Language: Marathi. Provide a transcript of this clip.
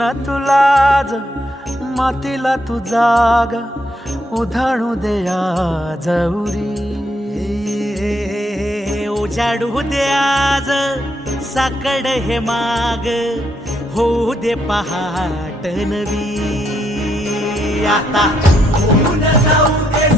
ना तुलाज मातीला तू जाग उधाणू दे आज उरी. उजाडू दे आज साकड हे माग होऊ दे पहाट नवी. आता होऊन जाऊ दे